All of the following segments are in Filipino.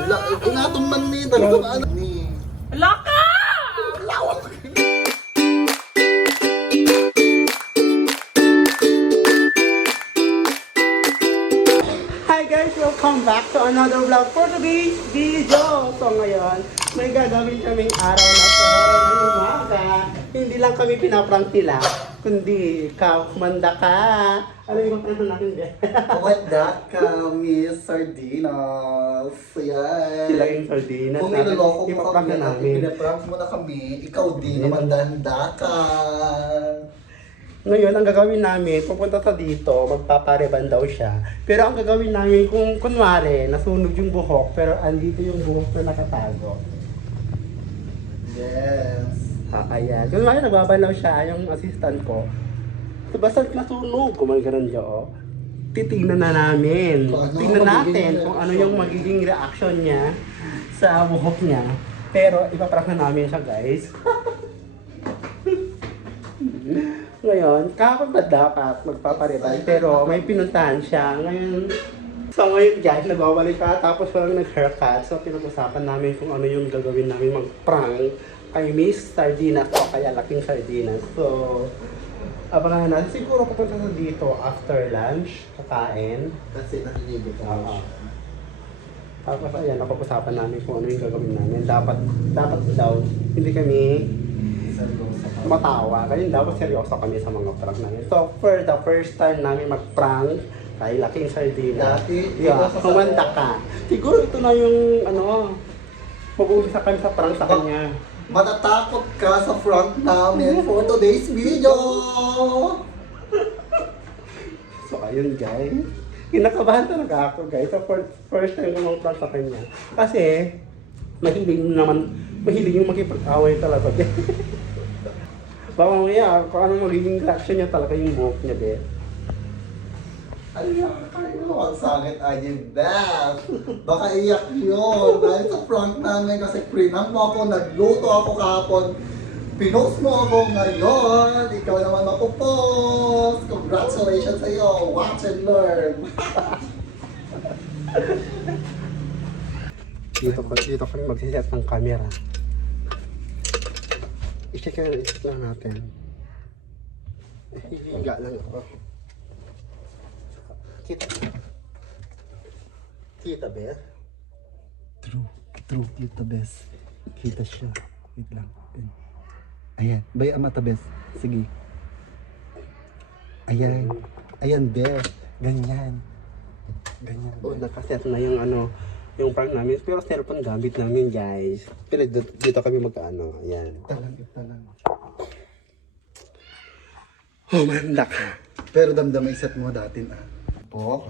Ala, ingatong man ni, talagang ano ni. Laka! Hi guys! Welcome back to another vlog for today's video! So ngayon, may gagawin kaming araw na to ng umaga. Hindi lang kami pinaprank nila, kundi ikaw, kumanda ka. Ano yung ano natin din? What that kami, sardinas. Yan. Sila yung sardinas Kung niloloko mo Ipaprank kami, na namin. pinaprank mo na kami, ikaw din naman danda ka. Ngayon, ang gagawin namin, pupunta sa dito, magpapareban daw siya. Pero ang gagawin namin, kung kunwari, nasunog yung buhok, pero andito yung buhok na nakatago. Yes. Ah, ayan. Kung ngayon nagbabalaw siya, yung assistant ko. So, basta nasunog, kumagaran siya, oh. Titingnan na namin. Kung ano Tingnan natin kung ano yung magiging reaction niya sa buhok niya. Pero ipaprank na namin siya, guys. Ngayon, kahapon ba dapat magpapareban? Pero may pinuntahan siya. Ngayon, so ngayon guys, nagwawalik ka tapos walang nag-haircut. So pinag-usapan namin kung ano yung gagawin namin mag-prank kay Miss Sardinas o kaya Laking Sardinas. So, abangan natin. Siguro pupunta na dito after lunch, kakain. Kasi nakikinig ka. Oo. Tapos ayan, napag-usapan namin kung ano yung gagawin namin. Dapat, dapat daw, hindi kami matawa. Kaya dapat seryoso kami sa mga prank namin. So, for the first time namin mag-prank kay Laking Sardinas. Dati, Yeah, sa- kumanda ka. Siguro ito na yung, ano, mag-uumpisa kami sa prank sa kanya. Matatakot ka sa front namin for today's video. So, ayun guys. Kinakabahan talaga ako guys. So, for first time ko mag-prank sa kanya. Kasi, mahilig naman, mahilig yung makipag-away talaga. Baka mamaya, kung ano magiging reaction niya talaga yung buhok niya, be. Ay, kayo, ang sakit ay Beth. Baka iyak yun. Dahil sa front namin kasi prinam mo ako, nagluto ako kahapon. Pinost mo ako ngayon. Ikaw naman mapupost. Congratulations sa iyo. Watch and learn. Dito ko, dito kami magsiset ng camera. I-check lang natin. Hihiga lang ako. Kita. Kita, Beth? True. True. The best. Kita siya. Wait lang. Ayan. Bay ang mata, best. Sige. Ayan. Ayan, best. Ganyan. Ganyan. Oh, nakaset na yung ano, yung prank namin. Pero cellphone gamit namin, guys. Pero dito, dito kami mag-ano, ayan. Talang, talang. Oh, manda ka. Pero damdam set mo dati na. Po?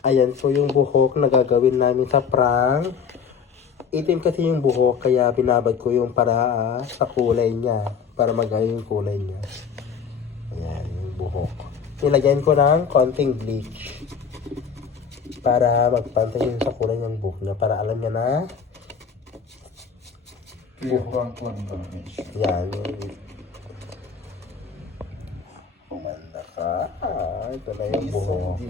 Ayan, so yung buhok na gagawin namin sa prank. Itim kasi yung buhok, kaya binabad ko yung para ah, sa kulay niya. Para magaya yung kulay niya. Ayan, yung buhok. Nilagyan ko ng konting bleach. Para magpantay yun sa kulay ng buhok niya. Para alam niya na, Buhok lang lang. yan. yung- Umanda ka. Ah, ito na yung buhok.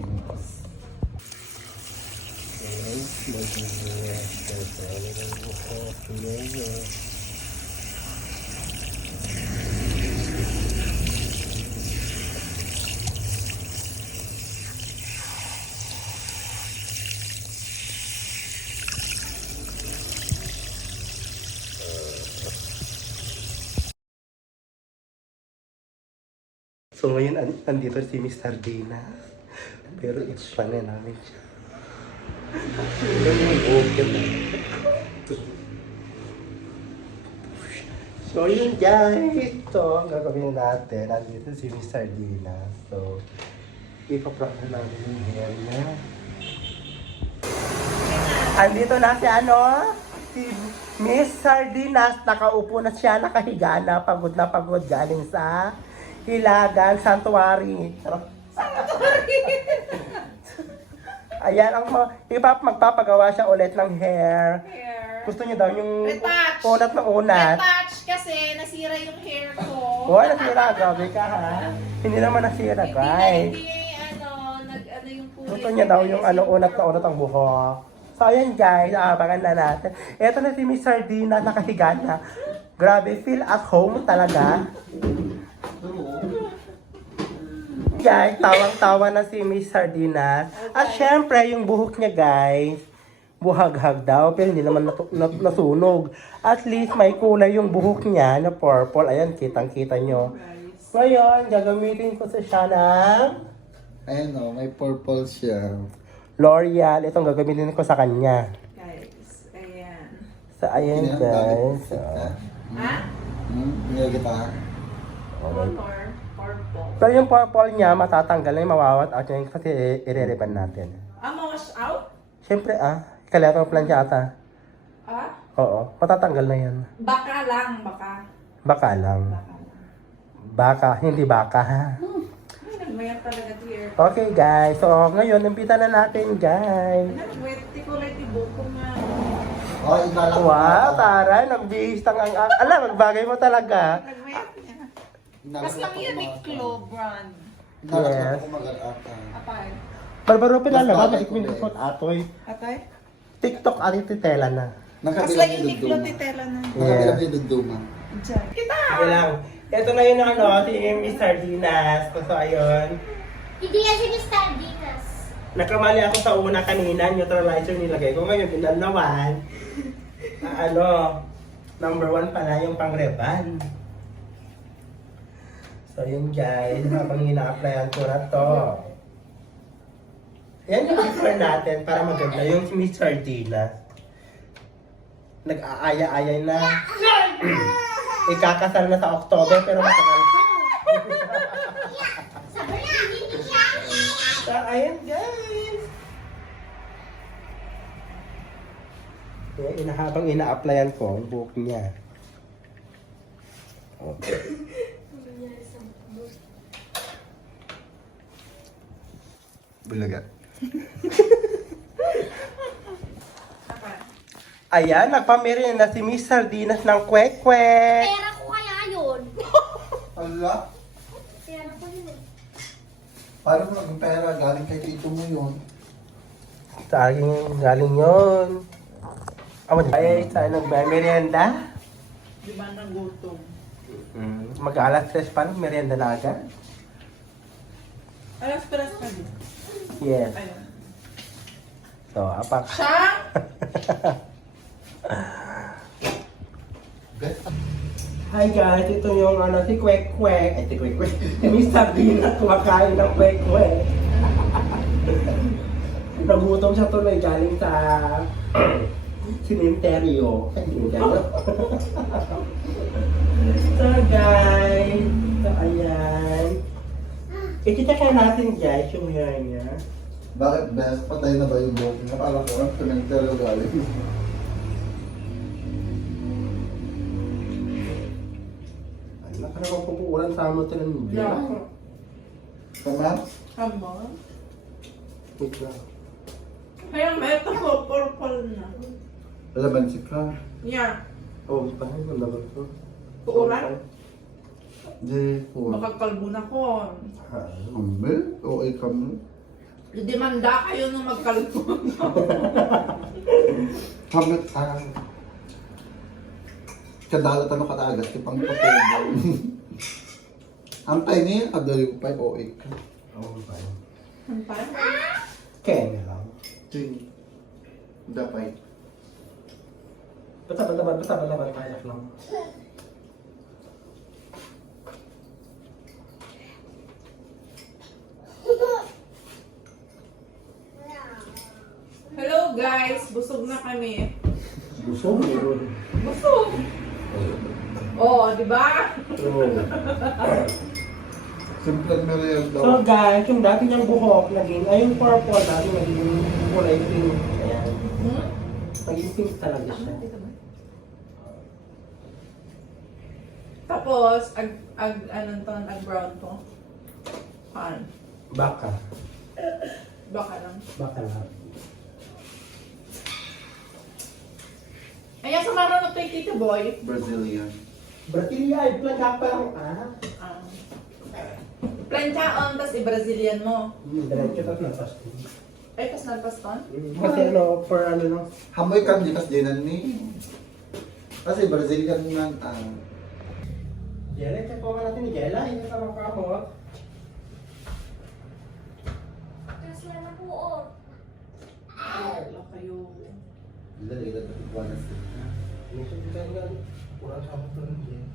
Okay, magiging special ng buhok niya. So ngayon, an- andito si Miss Sardinas. Pero it's fun na namin siya. So yun guys, ito ang gagawin natin. Andito si Miss Sardinas. So, ipaprank na namin yung hair niya. Andito na si ano? Si Miss Sardinas. Nakaupo na siya, nakahiga na, pagod na pagod galing sa Hilagan Santuary. Sarap. Ayan, ang mga, ipap, magpapagawa siya ulit ng hair. Hair. Gusto niya daw yung Retouch. unat na unat. Retouch kasi nasira yung hair ko. Oh, nasira, grabe ka ha. Hindi naman nasira, Hindi na, guys. hindi ano, nag, ano yung kulay. Gusto niya daw yung ano, unat na unat ang buhok. So, ayan guys, aabangan na natin. Ito na si Miss Sardina, nakahiga na. Grabe, feel at home talaga. Guys, tawang-tawa na si Miss Sardinas. At syempre, yung buhok niya guys, buhaghag daw, pero hindi naman natu- nat- nasunog. At least may kulay yung buhok niya na purple. Ayan, kitang-kita nyo. Ngayon, gagamitin ko sa siya ng Ayun o, may purple siya. L'Oreal. Itong gagamitin ko sa kanya. Guys, ayan. So, ayan Yan, guys. bakit? So, Ha? Hmm, hindi kita. Color purple. pero yung purple niya, matatanggal na yung mawawat out niya kasi i-re-reban natin. Ah, wash out? Siyempre ah, kailangan ko plan siya ata. Ah? Oo, matatanggal na yan. Baka lang, baka. Baka lang. Baka lang. Baka, hindi baka ha. Ay, nagmayat talaga dear. Okay guys, so ngayon, impita na natin guys. Nagmayat, di ko lang ibuko nga. Oh, iba lang. Wow, taray, nagbihis tang ang... Alam, magbagay mo talaga. Nagmayat Mas yan, mga- Uniqlo brand. Inalat Yes. mag-ata. Apay. Barbaro pinala ba? bagay Maikmin ko ko atoy. Atay? TikTok ari titela na. Yung Uniqlo titela na. Nakabilang yung duduma. Diyan. Kita! Sige lang. Ito na yun ang ano, si Miss Sardinas. So, ayun. Hindi kasi ni Sardinas. Nakamali ako sa una kanina, neutralizer nilagay ko. Ngayon, binalawan. Ah, ano, number one pala yung pang-reban. So, yun guys, habang ina-applyan ko na to. Yan yung before natin para maganda yung si Miss Sardina. Nag-aaya-ayay na. Ikakasal na sa October pero matagal. So, ayan guys. Kaya ina, habang ina-applyan ko ang buhok niya. Okay. Bulaga. Ayan, nagpamirin na si Miss Sardinas ng kwek-kwek. Pera ko kaya yun. Ala, Pera ko yun. paano mo naging pera? Galing kay tito mo yun. Sa akin galing yun. Amo, ay, sa nagmerienda? Di ba nagutom? Mm, mag-alas 3 pa, merienda na agad. Alas peras ka din. Yes. Ayun. So, apak. Siya? Hi guys, ito yung ano, si Kwek Kwek. Ay, si Kwek Kwek. Si Miss Sabina, kumakain ng Kwek Kwek. Nagutom siya tuloy galing sa simenteryo. Ay, simenteryo. so guys, so ayan. Ikita ka natin guys yung hair niya. Bakit best? Patay na ba yung buhok niya? Parang ko ang cementerio galing. Ay, nakarang pupuulan sa mo ito ng Yeah. Tama? Tama. Wait lang. Kaya may ito ko, purple na. Laban si Clark. Yeah. Oh, parang ang naman ko. Puulan? Di ko. Makagkalbo na ko. Humble? O ay kami? Demanda kayo nung magkalbo. Kami ah. Kadala tanong katagas ki pang potendo. Ang tayo niya, adali ko pa o ay ka. Oh, fine. Ang pa? Kaya nga lang. Ting. Dapay. Basta, basta, basta, basta, basta, kayak lang. Hello guys, busog na kami. Busog, meron. Busog! Oh, di ba? Oh. Simple merienda. So guys, yung dati niyang buhok, naging, ay yung purple, dati naging kulay pink. Ayan. Hmm? Naging pink talaga siya. Tapos, ag, ag, anong to, ag brown to. Pan. Baka. Baka lang. Baka lang. Ayan, sa marunong to yung Tito Boy. Brazilian. Brasilia, ay plaga pa lang, ah. Um, planchaon, tas i-Brazilian mo. Hmm, diretso tapos natas. Ay, kas na paston? Kasi ano, for ano lang. Hamoy kam di kas dinan ni. Kasi Brazilian man ah. ang Jella, check po natin ni Jella. Hindi ka makamot. Tapos yan na po, oh. Wala kayo. Dali dali dali buwan na siya. Minsan di ka nga. Kurang sa to ng Jella.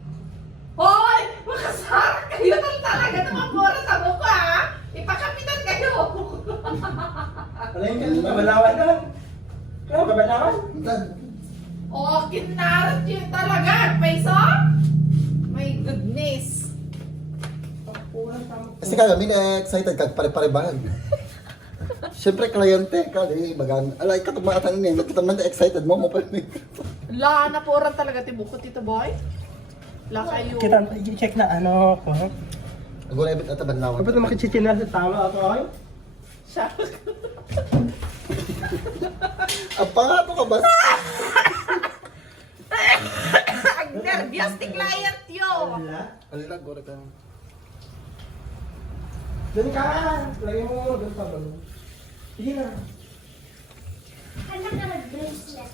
Hoy! Makasarap kayo tal talaga ng mga pura sa mukha, ha? Ipakapitan kayo! Wala yung ganun. Kabalawan na. Kaya kabalawan. oh, kinarat yun talaga! Paiso? My goodness! Kasi kaya min excited kag pare-parebahan. Siyempre kliyente ka di bagan. Alay ka tumatan ni, nakita man excited mo mo pa. La, napuran talaga tibukot ito, boy. La kayo. Kita, i-check na ano ako. Agora ibit at banlawan. Kapag makichichina sa tama ako ay. Siya. Ang pangato ka ba? Ang nervyos ni client yo. Alila gora ka. Doon ka! Lagay mo doon pa ba? Sige na. Anak ka nag-bracelet.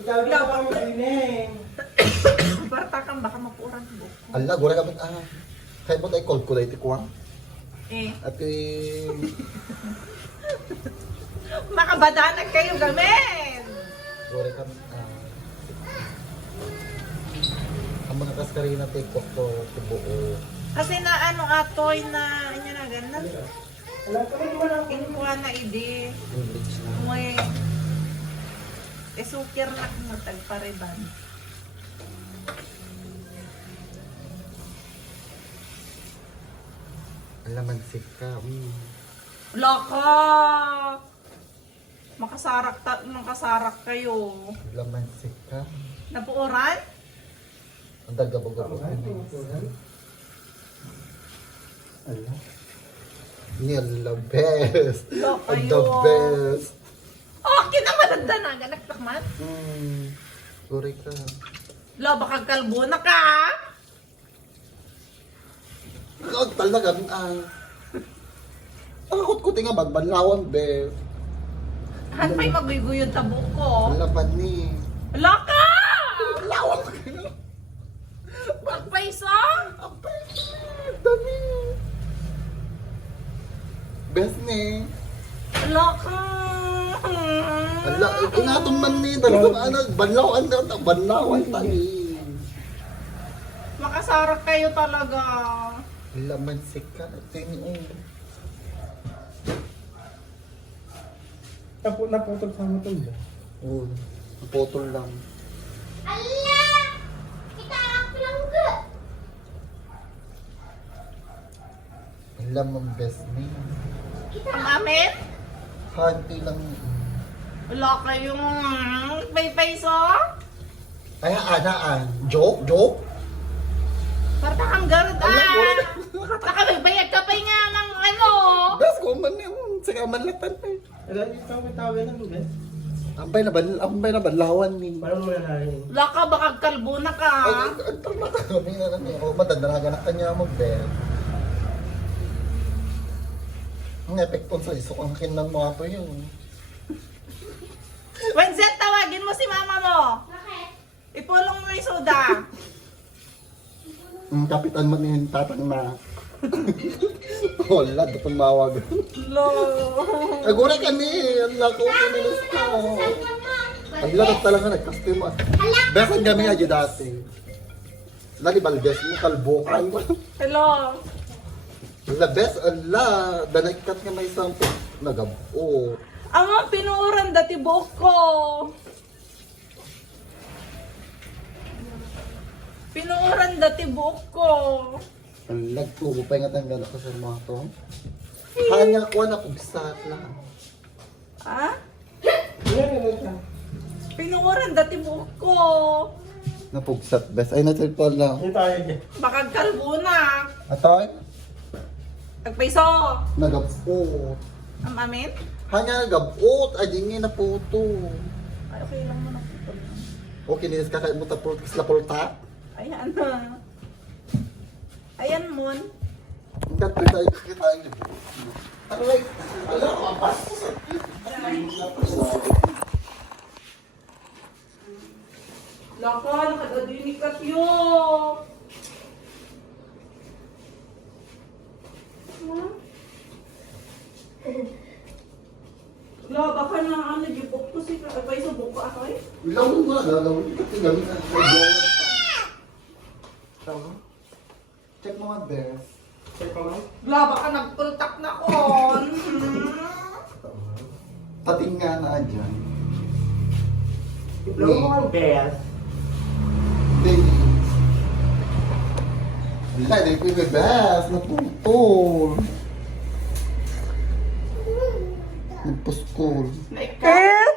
Ikaw ako ang makinig. Barta kang baka mapuran mo. Alila gora ka bit ah. Kaya mo tayo calculate ko ah. Eh, At eh, makabadanan kayo gamin. gora ka ah. Amo na kas karina tay ko to tubuo. Kasi na ano atoy na, ano na ganun. Mo. Inukuha na na. Umuwi. Esukir na kung matagpariban. Alaman sika. Mm. Laka! Makasarak, ta- makasarak kayo. Alaman sika. Napuoran? Ang dagabog-gabog. Ala. Ni the best. Lo, Ang the kayo. best. Oh, kinamalanda na. Ganak takman. Hmm. Guri ka. Lo, baka kalbo na ka. Ang talaga. Ah. Ang akot-kuti nga bagbanlawan, best. Han pa'y maguyuyod tabo ko. Ang laban ni. Laka! Lawan kayo. Magpaiso? Ang pwede. Dami. Best ni. Laka! Ala, inatong man ni. Talaga ano, banlawan na. Banlawan tani. Makasarak kayo talaga. Laman sika. Tingin. Napu naputol sa mo ba? Oh, potol lang. Ala! Kita ang pelangga. Alam mo best ni. Ang amin? Hanti lang. Wala kayong pay-paiso? Ay, anaan. Joke? Joke? Parta kang garot ah! Saka magbayad ka pa nga ng ano? Best ko man yun. Saka manlatan pa eh. Alam niyo ikaw may tawag lang ba? Ampay na ban, ampay na banlawan ni. Parang mo na rin. Wala ka, baka kalbo na ka. Ay, ang talaga kami na namin. O, madadalaga na kanya mo, Ben. Ang epekto sa iso, ang kinang mga pa yun. Wenzel, tawagin mo si mama mo. Bakit? Ipulong mo yung soda. Ang kapitan man yung tatang na. Wala, dapat mawag. Lo. Agura ka ni, ang lako ko nilos ka. Ang lakas talaga nag-customer. Besan kami nga dati. Lali baldes mo, kalbukan mo. Hello. La best, ala, danagkat nga may sampo. Nagabo. Ang pinuuran dati buhok ko. Pinuuran dati buhok ko. Ang lagtubo pa nga tanggal ako sa mga to. Hanya ko na pugsat lang. Ha? Yan, yan, yan. Pinuuran dati buhok ko. Napugsat best. Ay, natin pa lang. Yung tayo. Baka kalbo na. Atoy, Nagpaiso. nagabot. Ang amin? Hanya nagabot. Ay, di nga na puto. Ay, okay lang mo na. Okay, nilis ka kahit mo tapos kasla pulta. Ayan na. Ayan, Mon. Kat ko tayo kakitain niyo. Aray, ang bastos. Laka, nakadadinig ka tiyo. La, baka na ano, gipok ko si Kapay sa buka ako eh. Mo nga gagawin. Ito gawin na. Tama? Check mo nga, Beth. Check ko lang. La, baka nagpultak na kon. Pating nga na dyan. Blow mo ang best. Baby. Wala, hindi ko yung best. Naputol. Nagpuskol. Naika. Eh!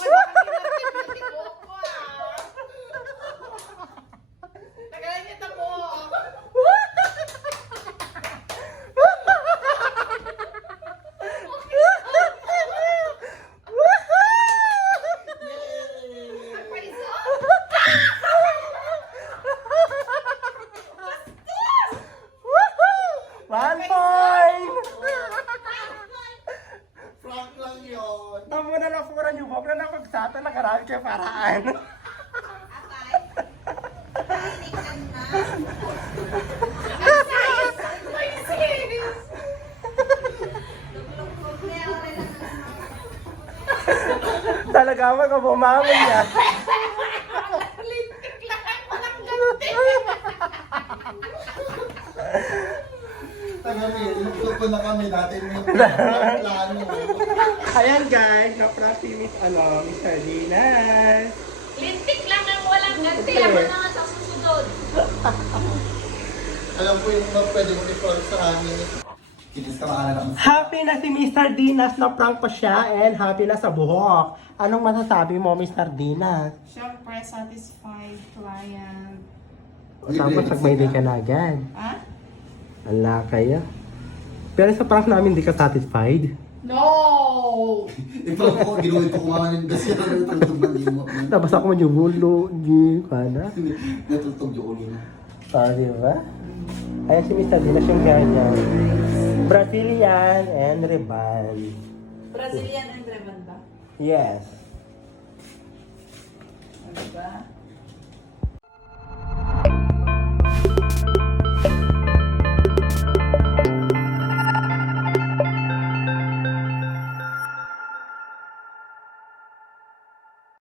Oy, baka kinartin ko ko ah. Tagalan niya tabo. One point! Frank lang yun. Tamo na lang pura niyo, Bob, na karami kayo paraan. Talaga ako ka bumangon niya. Lintik lang walang ganti. Tagami, inutok ko na kami natin yung plano. Ayan guys, na-prank si Miss, ano, Miss Sardinas. Lintik lang ang walang ganti. Ako na nga sa susunod. Alam ko yung mga pwede mo i-front sa amin. Happy na si Mr. Dinas na prank pa siya and happy na sa buhok. Anong masasabi mo, Mr. Dinas? Siyempre, satisfied client. Tapos nag-may ka na agad. Ha? Ala kaya. Pero sa prank namin, di ka satisfied. No! I-front ko, ginuwid ko kumain kasi natutog man din mo. Tapos ako man yung bulo, di ka na. Natutog yung ulo na. Ah, di ba? Ayan si Mr. Dinas yung ganyan. Brazilian and Reban. Brazilian and Revan ba? Yes. Ano ba?